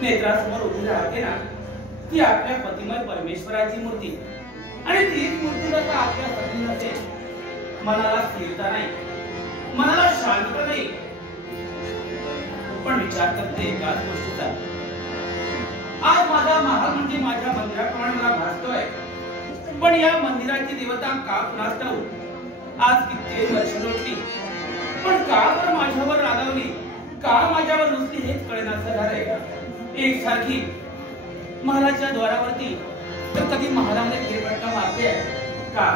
नेत्रासमोर उभी राहते ना, ती आपल्या पतिमय परमेश्वराची मूर्ती. आणि तीच मूर्ती जर का आपल्या पती नसेल, मनाला स्थिरता नाही, मनाला शांतता नाही. पण विचार करते एकाच गोष्टीचा, आज माझा महाल म्हणजे माझ्या मंदिराप्रमाणे मला भासतोय, पण या मंदिराची देवता का कुणास ठाऊक आज कित्येक वर्ष लोटली, पण का बरं माझ्यावर रागावली, का माझ्यावर रुसली हेच कळेनासं झालंय. एकसारखी महालाच्या द्वारावरती तर कधी महालामध्ये फेरफटका मारते का,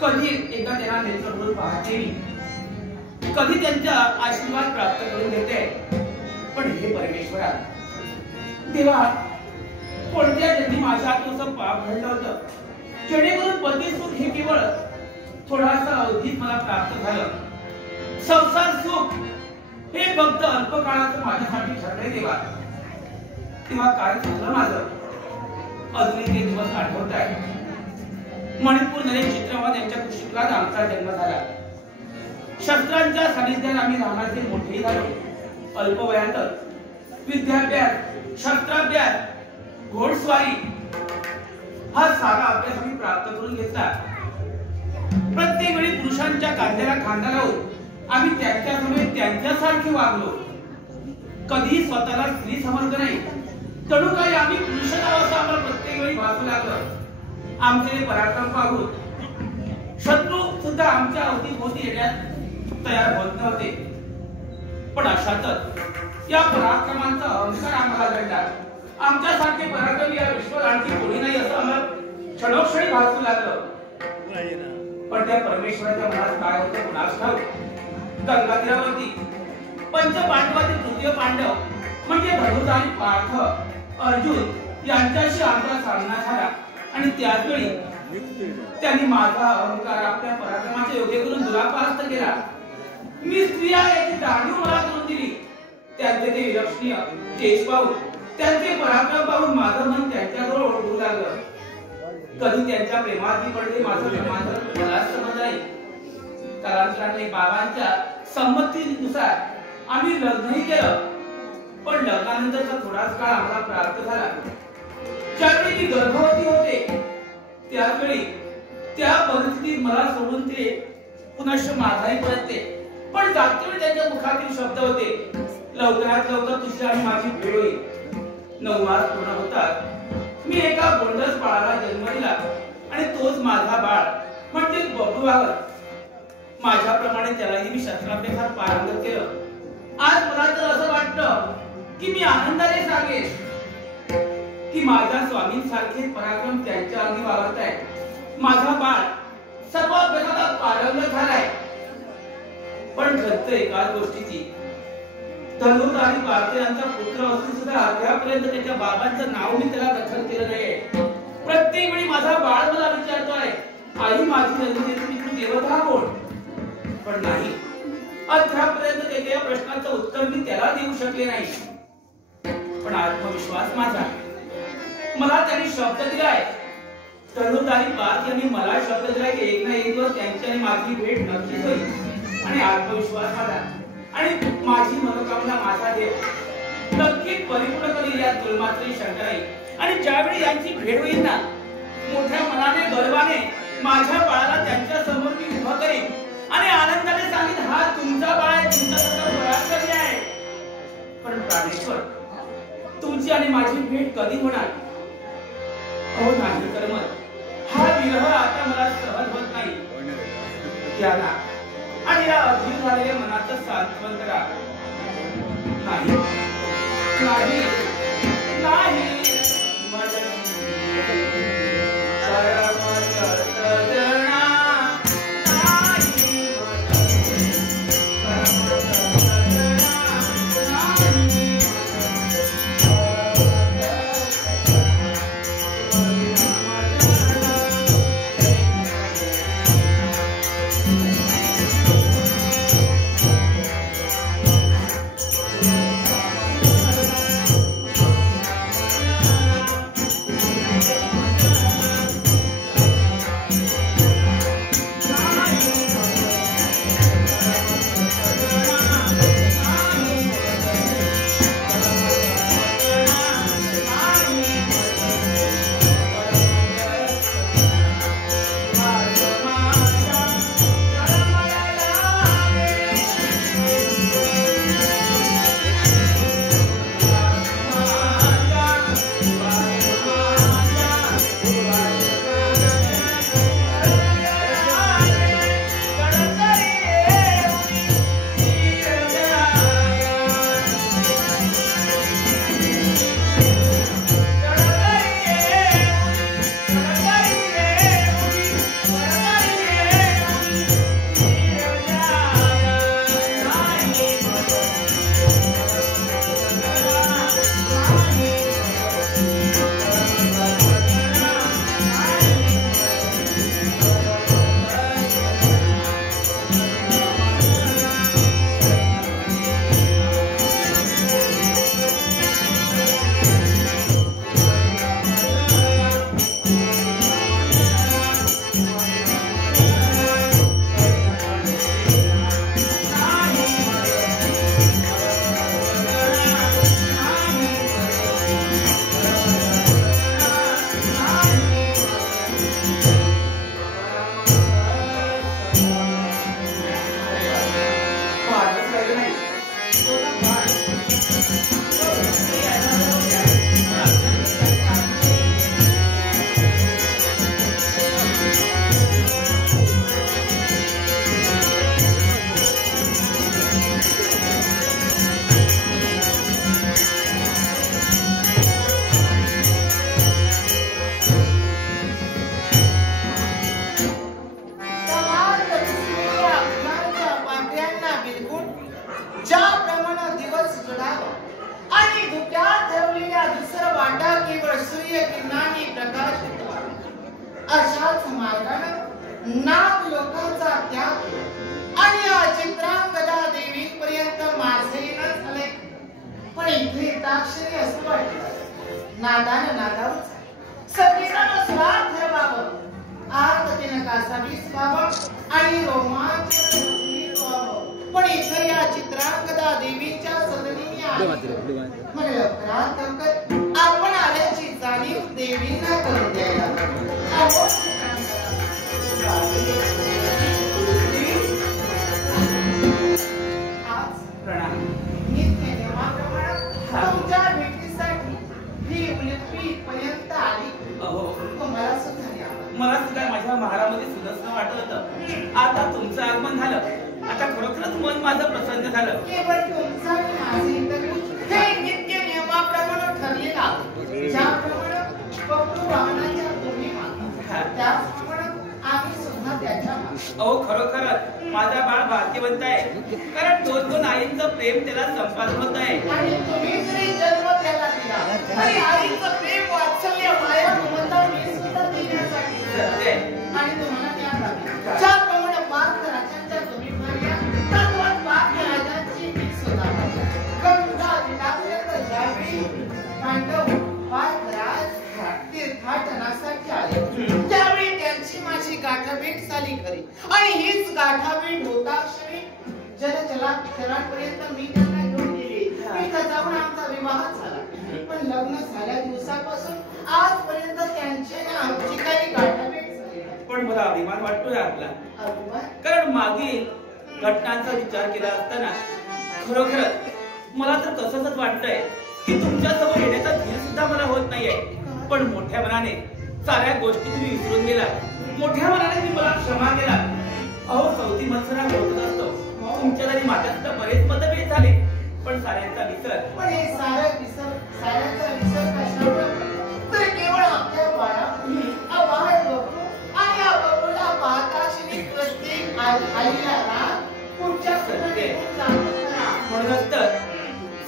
कधी एकदा त्यांना नेत्रभरून पाहते मी, कधी त्यांचा आशीर्वाद प्राप्त करून घेते. पण हे परमेश्वरा देवा, कोणत्या जन्मी माझ्या हातून पाप घडलं होतं, जेणेकरून पती सुख हे केवळ थोडासा अवधीत मला प्राप्त झालं, संसार सुख हे फक्त अल्प काळाचं माझ्यासाठी ठरले देवा. तेव्हा काय झालं माझं, अजूनही ते दिवस आठवत आहे. मणिपूर नरेश चित्रवाद यांच्या कुशीतलाच आमचा जन्म झाला. शस्त्रांच्या सानिध्यात आम्ही लहानाचे मोठेही झालो. अल्पवयातच विद्याभ्यास, शस्त्राभ्यास, घोडस्वारी हा सारा अभ्यास आम्ही प्राप्त करून घेतला. प्रत्येक वेळी पुरुषांच्या खांद्याला खांदा लावून आम्ही त्यांच्या समोर त्यांच्यासारखे वागलो. कधी स्वतःला स्त्री समजलं नाही, जणू काही आम्ही पुरुष आहोत असं आम्हाला प्रत्येक वेळी भासू लागलं. आमचे पराक्रम पाहून शत्रू सुद्धा आमच्या अवतीभोवती येण्यास तयार होत नव्हते. पण अशातच या पराक्रमांचा अहंकार आम्हाला घडला. आमच्यासारखे पराक्रमी या विश्वात आणखी कोणी नाही असं आम्हाला क्षणोक्षणी भासू लागलं. पण त्या परमेश्वराच्या मनात काय होतं कुणास ठाऊक. गंगा तीरावरती पंचपांडवातील तृतीय पांडव म्हणजे धनुष आणि पार्थ, अर्जुन यांच्याशी आमचा सामना झाला. आणि त्याच वेळी त्यांनी माझा अहंकार आपल्या पराक्रमाच्या योग्य करून दुरापास्त केला. मी स्त्रिया याची जाणीव मला करून दिली. त्यांचे ते विलक्षणीय केस पाहून, त्यांचे पराक्रम पाहून माझं मन त्यांच्याजवळ ओढू लागलं. कधी त्यांच्या प्रेमात पडले, माझं प्रेमात मला समज नाही. कालांतराने बाबांच्या संमतीनुसार आम्ही लग्नही केलं. पण लग्नानंतरचा थोडाच काळ आम्हाला प्राप्त झाला. ज्यावेळी मी गर्भवती होते त्यावेळी त्या परिस्थितीत मला सोडून ते पुनश्च माघारी परतले. पण जातेवेळी त्यांच्या मुखातील शब्द होते, लवकरात लवकर तुझी आणि माझी भेट होईल. 9 मास पूर्ण होतात मी एका गोंडस बाळाला जन्म दिला आणि तोच माझा बाळ म्हणजे बबू व्हावा. माझ्याप्रमाणे त्यालाही मी शस्त्राभ्यासात पारंगत केलं. आज मला तर असं वाटतं की मी आनंदाने सांगेन की माझ्या स्वामींसारखे पराक्रम त्यांच्या अंगी वावरत आहे. माझा बाळ सर्व अभ्यासात पारंगत झालाय. पण खर्च एकाच गोष्टीची, धनुर्ध आणि पार्थ यांचा पुत्र असून सुद्धा अद्यापर्यंत त्याच्या बाबांचं नाव मी त्याला दखल केलं नाहीये. प्रत्येक वेळी माझा बाळ मला विचारतोय, आई माझी नंदिनी तू देवता कोण? पण नाही, अद्यापर्यंत त्याच्या या प्रश्नाचं उत्तर मी त्याला देऊ शकले नाही. पण आत्मविश्वास माझा, मला त्यांनी शब्द दिलाय, धनुर्ध आणि पार्थ यांनी मला शब्द दिलाय की एक ना एक दिवस त्यांची आणि माझी भेट नक्कीच होईल. आणि आत्मविश्वास माझा आणि माझी मनोकामना माझा देव नक्कीच परिपूर्ण करील यात जुलमात्री शंका नाही. आणि ज्यावेळी यांची भेट होईल ना, मोठ्या मनाने गर्वाने माझ्या बाळाला त्यांच्या समोर मी उभा करेन आणि आनंदाने सांगेन, हा तुमचा बाळ आहे, तुमचा पराक्रमी आहे. पण प्राणेश्वर, तुमची आणि माझी भेट कधी होणार? हो नाही तर मग हा विरह आता मला सहन होत नाही. त्याला आणि या अधीर झालेल्या मनाचं सांत्वन करा. नाही नाही नाही सूर्य किरणांनी प्रकाशित व्हावे अशाच मार्गाने नाग लोकांचा त्याग आणि या चित्रांगदा देवीपर्यंत माझे न झाले. पण इथे ताक्षरी असं वाटलं नादानं नादावच सगळीकडे स्वार्थ ठरवावं, आर्ततेनं कासावीस व्हावं आणि रोमांच व्हावं. पण इथे या चित्रांगदा देवीच्या सदनी मला लवकरात लवकर आपण आल्याची जाणीव देवींना करून द्यायला तुमच्या भेटीसाठी ही उलपी पर्यंत आली. मला सुद्धा माझ्या महारामध्ये सुदर्शन वाटत होतं. आता तुमचं आगमन झालं. आता खरोखरच मन माझं प्रसन्न झालं. केवळ तुमचं आणि माझे हे नित्य नियमाप्रमाणे ठरलेलं आहे. ज्याप्रमाणे बकरू वाहनाच्या तुम्ही मागता त्याप्रमाणे आम्ही सुद्धा त्याच्या मागतो. अहो खरोखरच माझा बाळ भाग्यवंत आहे. कारण दोन आईंचं प्रेम त्याला संपादन होत आहे. आणि तुम्ही जरी जन्म त्याला दिला तरी आईचं प्रेम वात्सल्य माया ममता मी सुद्धा देण्यासाठी आणि तुम्हाला ज्ञान आहे. ज्याप्रमाणे पाच राजांच्या तुम्ही भार्या तद्वत पाच राजांची मी सुद्धा गंगा जिल्ह्यापर्यंत ज्यावेळी पांडव पाच राज तीर्थाटनासाठी आले त्यावेळी त्यांची माझी गाठाभेट झाली खरी. आणि हीच गाठाभेट होता क्षणी जलचरापर्यंत मी त्यांना घेऊन गेले. तिथं जाऊन आमचा विवाह झाला. पण लग्न झाल्या दिवसापासून आजपर्यंत त्यांचे ना आमची काही गाठाभेट झाली. पण मला अभिमान वाटतोय आपला. अभिमान? कारण मागील घटनांचा विचार केला असताना खरोखरच मला तर तसंच वाटतंय की तुमच्या समोर येण्याचा धीर सुद्धा मला होत नाहीये. पण मोठ्या मनाने साऱ्या गोष्टी तुम्ही विसरून गेला. मोठ्या मनाने तुम्ही मला क्षमा केला. अहो चौथी मत्सरा होतच असतो. तुमच्या जरी माझ्या सुद्धा बरेच मतभेद झाले पण साऱ्यांचा विसर. पण हे साऱ्यांचा विसर कशावर? तर केवळ आपल्या बाळा बाळ बघू आणि या बघूला पाहताक्षणी प्रत्येक आईला राग पुढच्या म्हणूनच तर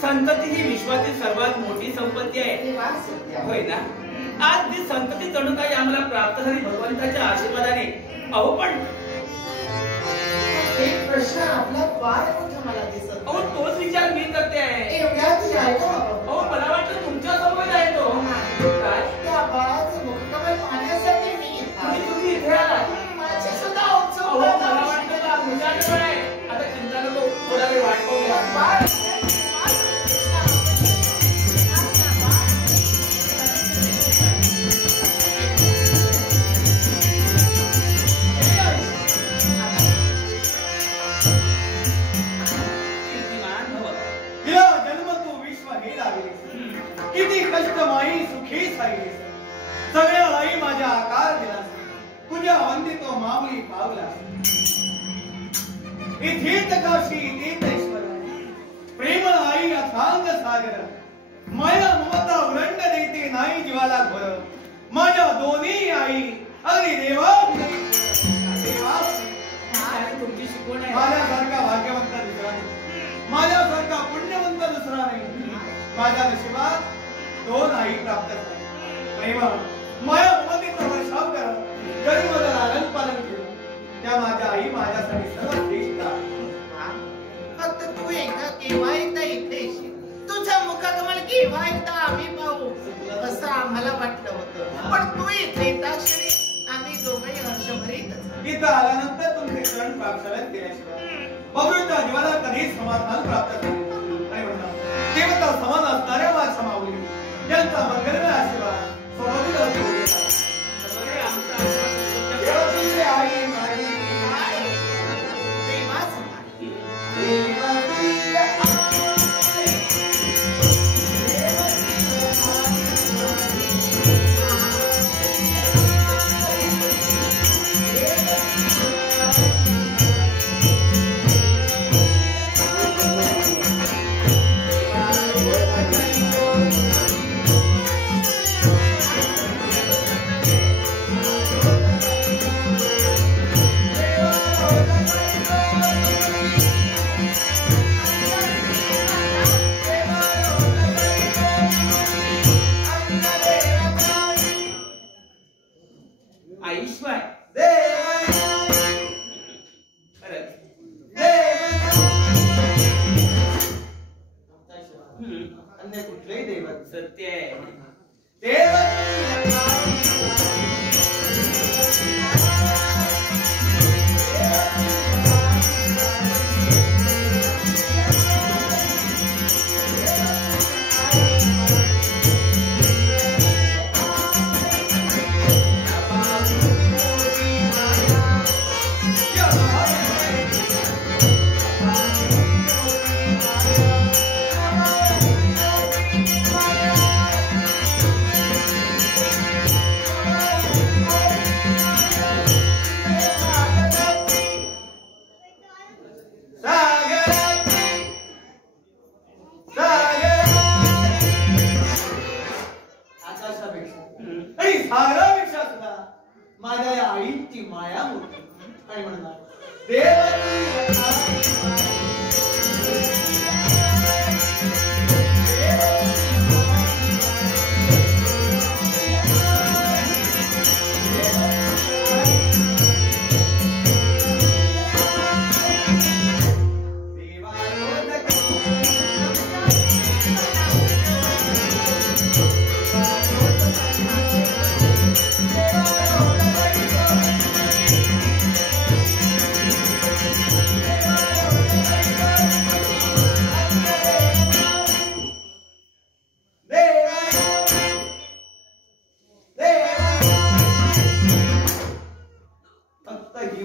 संतती ही विश्वातील सर्वात मोठी संपत्ती आहे. होय ना? आज ती संतती जणू काही आम्हाला प्राप्त झाली भगवंताच्या आशीर्वादाने. अहो पण एक प्रश्न आपला फार मोठा मला दिसत. अहो तोच विचार मी करते आहे. एवढ्याच आहे तो. अहो मला वाटतं तुमच्या समोर आहे तो. काय? त्या बाळाचं मुक्तमय पाहण्यासाठी मी तुम्ही इथे आला. माझी सुद्धा उत्सव. मला वाटतं तुमच्याकडे आहे. आता चिंता नको, थोडा वेळ वाट पाहूया. किती कष्टमाई सुखी साई सगळ्या आई माझ्या आकार दिला. तुझ्या वंदितो माऊली पावला. इथेच काशी इथेच ईश्वर प्रेम आई अथांग सागर. माया ममता उरंड देते नाही जीवाला घोर. माझ्या दोन्ही आई अगदी देवा तुमची शिकवण आहे. माझ्यासारखा भाग्यवंत दुसरा नाही. माझ्यासारखा पुण्यवंत दुसरा नाही. माझ्या नशिबात दोन आई प्राप्त झाली. प्रेम माया ममतेचा वर्षाव करा. जरी मला लालन पालन केलं त्या माझ्या आई माझ्यासाठी सर्व श्रेष्ठ आहे. फक्त तू केव्हा एकदा इथे तुझं मुखकमल केव्हा एकदा आम्ही पाहू असं आम्हाला वाटलं होतं. पण तू इथे क्षणी आम्ही दोघंही हर्षभरीत. इथं आल्यानंतर तुमचे क्षण प्राप्त केल्याशिवाय बबरूच्या जीवाला कधीच समाधान प्राप्त झाले नाही. म्हणा देवता समान असणाऱ्या माझ्या माऊली यांचा मंगलमय आशीर्वाद आई माझी अन्य कुठलेही दैवत सत्य आहे. माझ्या या आईची माया मोठी आणि म्हणणार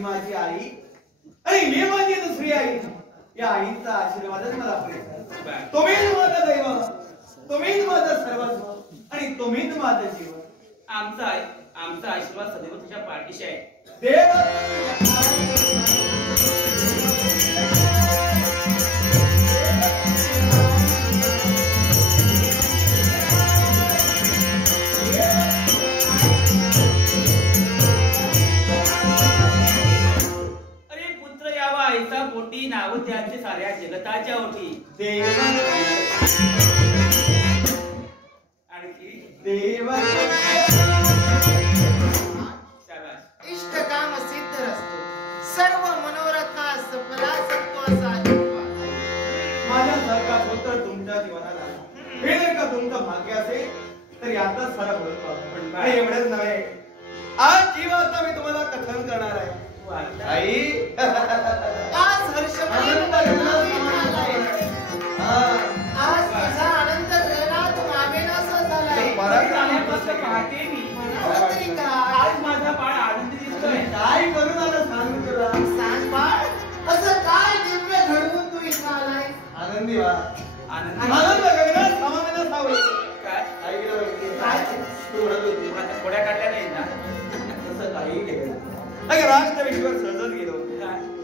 माझी आई आणि मी माझी दुसरी आई. या आईचा आशीर्वादच मला पुरेसा. तुम्हीच माझं दैव, तुम्हीच माझं सर्वस्व आणि तुम्हीच माझं जीवन. आमचा आशीर्वाद सदैव तुझ्या पाठीशी आहे. पोटी नाव त्याचे साऱ्या जगताच्या ओठी. आणखी इष्टकाम सिद्ध असतो, सर्व मनोरथा सफला सत्व असा. माझ्यासारखा पुत्र तुमच्या जीवनाला हे जर का तुमचं भाग्य असेल तर यातच सारा बोलतो. आणि एवढंच नव्हे, आज जी वार्ता मी तुम्हाला कथन करणार आहे आई. आज हर्षमय आज माझा आनंद घरात मावेनासा झालाय. पाहते मी आज माझा बाळ आनंदी दिसतोय. काय करून आलं सांग तुला. सांग बाळ, असं काय दिव्य घडवून तू इथं आलाय. आनंदी वा आनंद गगनात सामान्य सावळे. काय काय तू म्हणत होती थोड्या काढल्या नाही ना. तसं काही केलं राष्ट्रविश्वर सहजत गेलो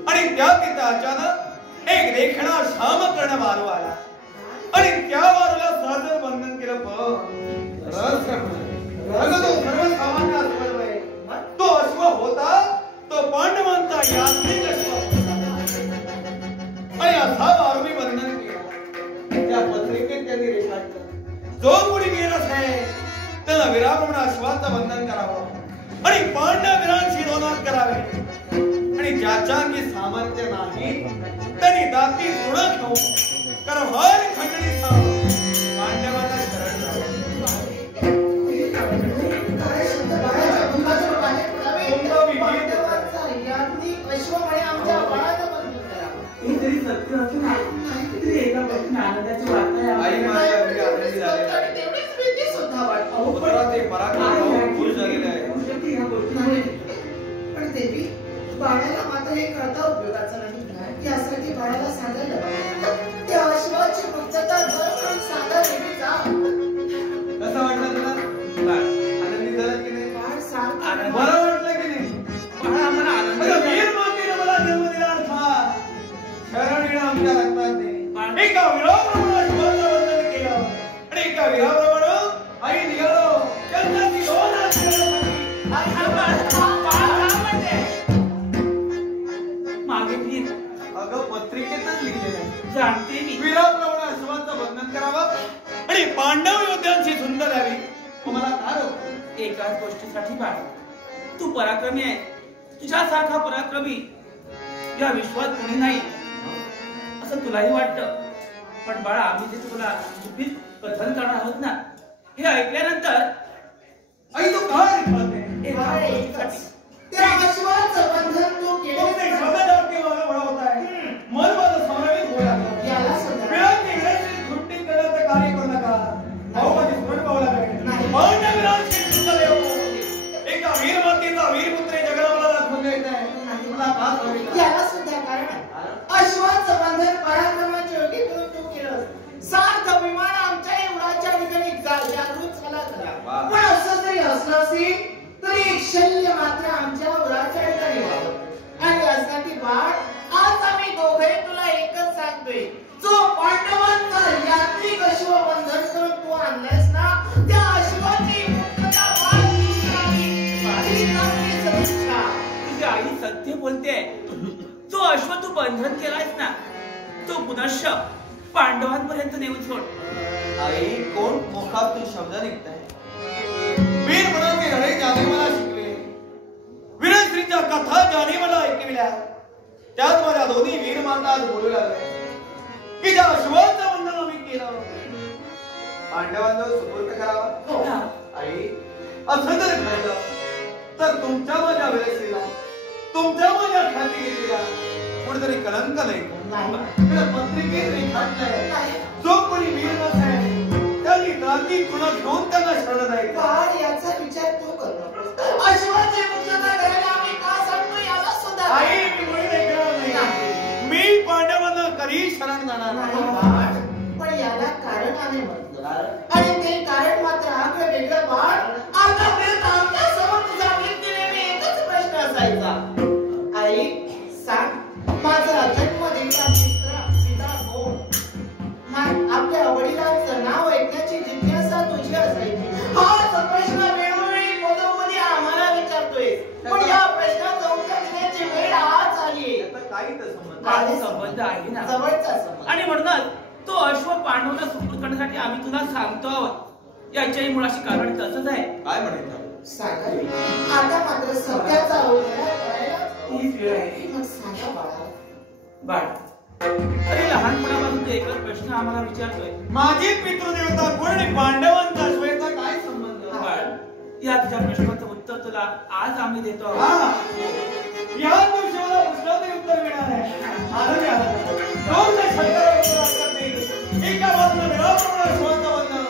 आणि त्या तिथं अचानक एक देखणा शाम कर्ण मारू आला आणि त्या मारूला सहज बंधन केलं. सर्वसामान्य अश्व आहे. तो अश्व होता तो पांडवांचा यात्रिक अश्व आणि असा मारू मी बंधन केला. त्या पत्रिकेत त्यांनी रेखाटलं, जो कोणी वीर असेल त्याला वीराप्रमाणे अश्वाचं बंधन करावं आणि पांडवीरांशी दोनात करावे आणि ज्याच्या अंगी सामर्थ्य नाही त्यांनी दाती गुण घेऊन करभार खंडणी पांडवांना शरण जावं. तरी सत्य असून एका पत्नी आनंदाची वार्ता आई माझ्या घरी आनंदी झालेली आहे. ते पराक्रम खुश झालेले आहे. पण देवी, बाळाला मात्र हे कळता उपयोगाचं नाही. यासाठी बाळाला सांगायला त्या अश्वाची मुक्तता घर म्हणून सांगा देवी जा. कसं वाटलं तुला? आनंदी झालं की नाही? बाळ सांग. बरं वाटलं की नाही? बाळा आम्हाला आनंद वीर मातेने मला जन्म दिला अर्थात शरण येणं आमच्या रक्तात नाही. एका वीराप्रमाणे अश्वाचं बंधन केलं आणि एका वीराप्रमाणे आई निघालो जन्माची दोनात मागे फिर. अगं पत्रिकेतच लिहिलेलं आहे. जाणते मी. वीराप्रमाणे अश्वाचं बंधन करावं आणि पांडव योद्ध्यांची झुंड द्यावी. तुम्हाला काय होतं? एकाच गोष्टीसाठी बाळ तू पराक्रमी आहे. तुझ्यासारखा पराक्रमी या विश्वात कोणी नाही असं तुलाही वाटतं. पण बाळा आम्ही जे तुला हे ऐकल्यानंतर आई तू काय म्हणते? त्या अश्वाचं बंधन तू केलं ते शब्दावरती मला वळवत आहे. मन माझं समावेश होऊ लागलं. याला सुद्धा विराटने विराटची सुट्टी करण्याचं कार्य करू नका. भाऊ माझी स्मरण पाहू लागले. नाही. भाऊंना विराटची सुद्धा देव. एका वीर मातेचा वीरपुत्र जगाला मला दाखवून द्यायचं आहे. मला खास होईल. याला सुद्धा कारण आहे. अश्वाचं बंधन पराक्रमाच्या योगी करून तू केलं. सार्थ विमान आमच्या एवढाच्या ठिकाणी जागृत झाला खरा. पण असं जरी असलं असेल तरी एक शल्य मात्र आमच्या उराच्या ठिकाणी वावरतं. आणि असण्याची वाट आज आम्ही दोघे तुला एकच सांगतोय. जो पांडवांचा यात्रिक अश्व बंधन करून तू आणलायस ना, त्या अश्वाची मुक्तता तुझी आई सत्य बोलते. जो अश्व तू बंधन केलायस ना, तो पुनश्च पांडवांपर्यंत नेऊन सोड. आई कोण मुखातून शब्द निघताय? वीर म्हणाले हरे ज्याने मला शिकले, वीरश्रीच्या कथा ज्याने मला ऐकविल्या, त्यात माझ्या दोन्ही वीर माता आज बोलू लागले की ज्या अश्वाचं बंधन आम्ही केलं पांडवांना सुपूर्द करावा. आई असं जर घडलं तर तुमच्या माझ्या वीरश्रीला, तुमच्या माझ्या ख्याती घेतलेला कुठेतरी कलंक नाही. पत्रिकेत रेखाटलंय जो कोणी वीर नसेल त्यांनी रात्री तुला घेऊन त्यांना शरण जायचं. याचा विचार तू कर नकोस. अश्वाची मुक्तता करायला आम्ही का सांगतो याला सुद्धा आई मी मुळी ऐकणार नाही. मी पांडवांना कधी शरण जाणार नाही. पण याला कारण आहे म्हटलं. आणि ते कारण मात्र आगळं वेगळं बाळ. आतापर्यंत आमच्या समोर तुझा नेहमी एकच प्रश्न असायचा. आई सांग, माझा जन्म दिलेला मित्र पिता कोण? आपल्या वडिलांचं नाव ऐकण्याची जिज्ञासा तुझी असायची. हाच प्रश्न वेळोवेळी पदोपदी आम्हाला विचारतोय. पण या प्रश्नाचं उत्तर देण्याची वेळ आज आली. काही संबंध आहे ना, जवळचा संबंध. आणि म्हणूनच तो अश्व पांडवांना सुपूर्द करण्यासाठी आम्ही तुला सांगतो आहोत. याच्याही मुळाशी कारण तसंच आहे. काय म्हणत सांगावी आता मात्र सध्याचा उद्धार करायला हीच वेळ आहे. मग सांगा बाळा. बाळ, अरे लहानपणापासून तू एकच प्रश्न आम्हाला विचारतोय. माझी पितृदेवता कोण आणि पांडवांचा अश्वाचा काय संबंध? बाळ, या तुझ्या प्रश्नाचं उत्तर तुला आज आम्ही देतो आहोत. या दिवशी मला प्रश्नाचं उत्तर मिळालं आहे. आनंदी आनंद. रोज शंकरावर करते. एका बाजूला विराटपणा अश्वाचा बंधन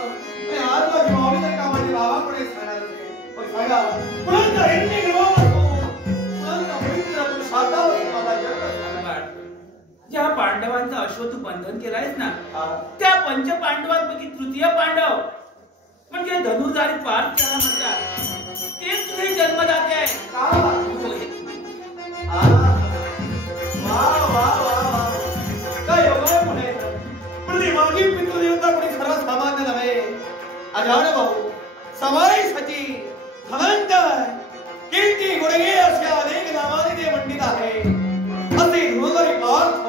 आणि आज माझी माऊली तर का माझी बाबाकडे सांगणार होते. पण सांगा पुन्हा हिंदी ग्रह पुन्हा पवित्र शातावर माझा जन्म. ज्या पांडवांचा अश्व तू बंधन केलायस ना, त्या पंच पांडवांपैकी तृतीय पांडव म्हणजे धनुर्धारी पार्थ त्याला म्हणतात. ते तुझे जन्मदाते आहे. काय योगा पुढे पण माझी पितृदेवता कोणी सर्वसामान्य नव्हे. अजाण भाऊ समावेशाची धनंत कीर्ती गुणगे अशा अनेक नावाने ते मंडित आहे. असे धनुर्धारी पार्थ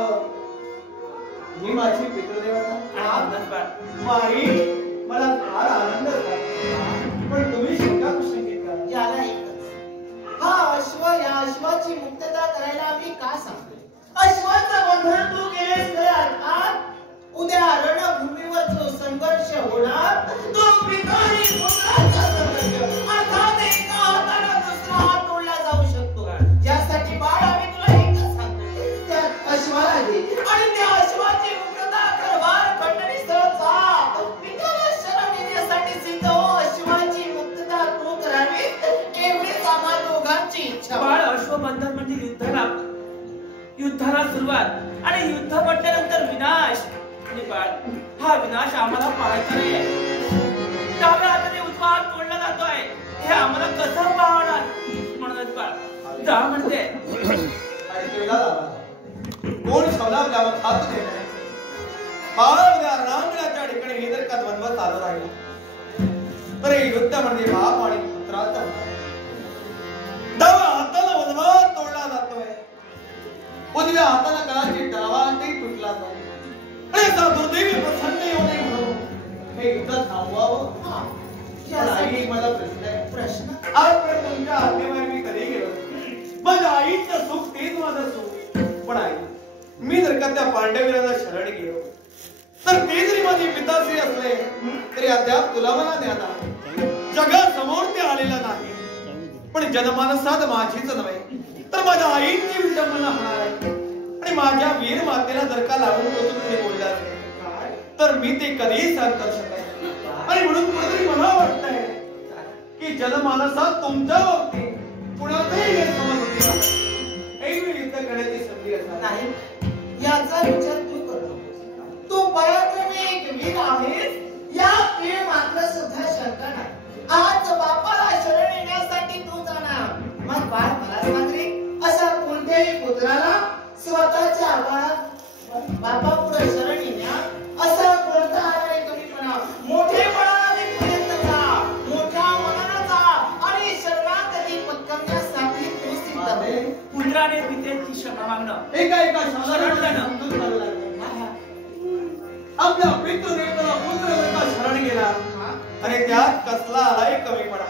ही माझी पितृदेवता. माई मला फार आनंद झाला. पण तुम्ही शंका कशी घेतला? याला एकच. हा अश्व या अश्वाची मुक्तता करायला आम्ही का सांगतोय? अश्वाचं बंधन तू केलेस तर अर्थात उद्या रणभूमीवर जो संघर्ष होणार तो पिता आणि पुत्राचा संघर्ष. अर्थात एका हाताने दुसरा हात तोडला जाऊ शकतो. यासाठी बाळ आम्ही तुला एकच सांगतोय, त्या अश्वाला दे आणि त्या अश्वाची मुक्तता करवार खंडणीसह जा. पित्याला शरण येण्यासाठी सिद्ध हो. अश्वाची मुक्तता तू करावी एवढीच आम्हा दोघांची इच्छा. बाळ, अश्वबंधन म्हणजे युद्धाला सुरुवात आणि युद्ध म्हटल्यानंतर विनाश. आणि बाळ, हा विनाश आम्हाला पाहायचा नाही. डाव्या हाताने उजवा हात तोडला जातोय, हे आम्हाला कसं पाहणार? म्हणूनच बाळ जा म्हणते. कोण शब्दाला हात देणार? बाळाच्या रणांगणाच्या ठिकाणी हे जर का द्वंद्व चालू राहिला तर युद्ध म्हणजे बाप आणि पुत्राचा. डावा हाताला उजवा तोडला जातोय, उजव्या हाताला कदाचित डावा हातही तुटला जातो. आणि दुर्दैवी प्रसन्न येऊ नये म्हणून हे युद्ध थांबवावं. आई मला प्रश्न आजपर्यंत तुमच्या आज्ञेवर मी कधी गेलो? माझ्या आईचं सुख तेच माझं सुख. पण आई, मी जर का त्या पांडवीराला शरण गेलो तर ते जरी माझे पिताश्री असले तरी अद्याप तुला मला ज्ञान आहे. जगासमोर ते आलेलं नाही, पण जनमानसात माझीच नव्हे तर माझ्या आईची विडंबना होणार आहे. आणि माझ्या वीर मातेला जर का लागून तुम्ही बोलला तर मी ते कधीही सहन करू शकेन. आणि म्हणून कुठेतरी मला वाटतंय की जनमानसात तुमच्या बाबतीत कुणाचाही गैरसमज होती एक वेळ युद्ध करण्याची संधी असणार नाही. याचा विचार तू करतो. तू पराक्रमी एक वीर आहेस या वेळ मात्र सुद्धा शंका नाही. आज बापाला शरण येण्यासाठी तू जाणार. मग बाळ मला सांग रे, असा कोणत्याही पुत्राला स्वतःच्या आबाळात बापा पुढे शरण येण्या असा कोणता आहे कमीपणा? मोठेपणाला पर्यंत जा, मोठ्या मनाला जा आणि शरणागती पत्करण्यासाठी तू सिद्ध हो. पुत्राने पित्याची क्षमा मागणं एका शब्दाला समजून चालू लागलं. आपल्या पितृदेवताला पुत्र जर का शरण गेला आणि त्यात कसला आलाय कमीपणा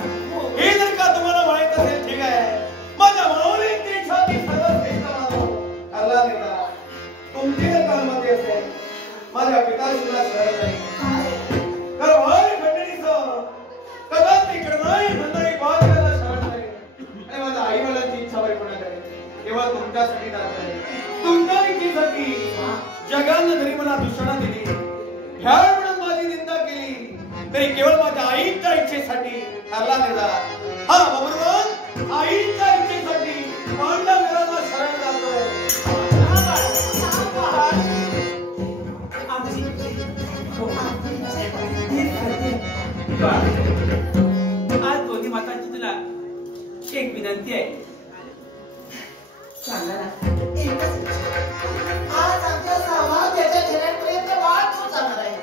हे जर का तुम्हाला माहित असेल ठीक आहे. माझ्या माऊलींची इच्छा ती सर्वश्रेष्ठ मानव ठरला देता. तुमची जर कर्मती असेल माझ्या पिताजीला शरण नाही तर वारी खंडणीचं कदाच तिकडं नाही मंडळी बाजूला शरण नाही. आणि माझ्या आई वडिलांची इच्छा परिपूर्ण करेल केवळ तुमच्यासाठी नाही, तुमच्या इच्छेसाठी. जगानं जरी मला दूषणा दिली, ह्याड म्हणून माझी निंदा केली, तरी केवळ माझ्या आईच्या इच्छेसाठी ठरला नेला. हा बरोबर आईच्या इच्छेसाठी पांडवराला शरण जातोय. आज दोन्ही मातांची तुला एक विनंती आहे. सांगा ना. आज आमच्या सौभाग्याच्या घरापर्यंत वाट तू जाणार आहे.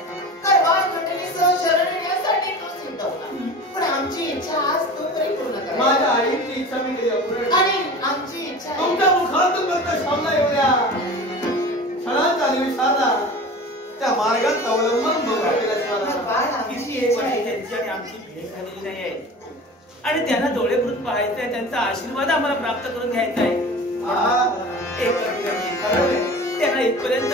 तर वाट मंडळीसह शरण येण्यासाठी तू सिद्ध होणार. पण आमची इच्छा आज तू परिपूर्ण कर. माझ्या आईची इच्छा मी केली अपूर्ण आणि आमची इच्छा आहे तुमच्या मुखातून फक्त शब्द येऊ द्या. क्षणाचा निविसारला त्या मार्गात अवलंबन बघा केल्याशिवाय किती एक वर्ष त्यांची आणि आमची भेट झालेली नाही आहे आणि त्यांना डोळेभरून पाहायचं आहे. त्यांचा आशीर्वाद आम्हाला प्राप्त करून घ्यायचा आहे. त्यांना इथपर्यंत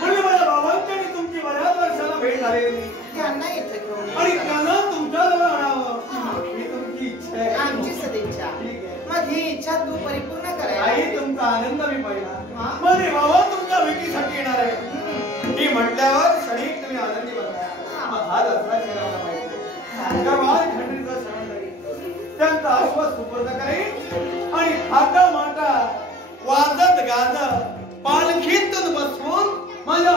म्हणजे माझ्या बाबांची आणि तुमची बऱ्याच वर्षाला भेट झालेली त्यांना येतं घेऊन आणि त्यांना तुमच्याजवळ आणावं ही तुमची इच्छा आहे. आमची सदिच्छा. ठीक आहे. मग ही इच्छा तू परिपूर्ण करायला. आई तुमचा आनंद मी पाहिला. माझे बाबा तुमच्या भेटीसाठी येणार आहे ही म्हटल्यावर क्षणिक तुम्ही आनंदी बनला. हा दसरा केला पाहिजे. त्या वार खंडीचा शरण नाही त्यांचा आश्वास सुपूर्द करेन आणि थाटा माटा वाजत गाजत पालखीतून बसवून माझ्या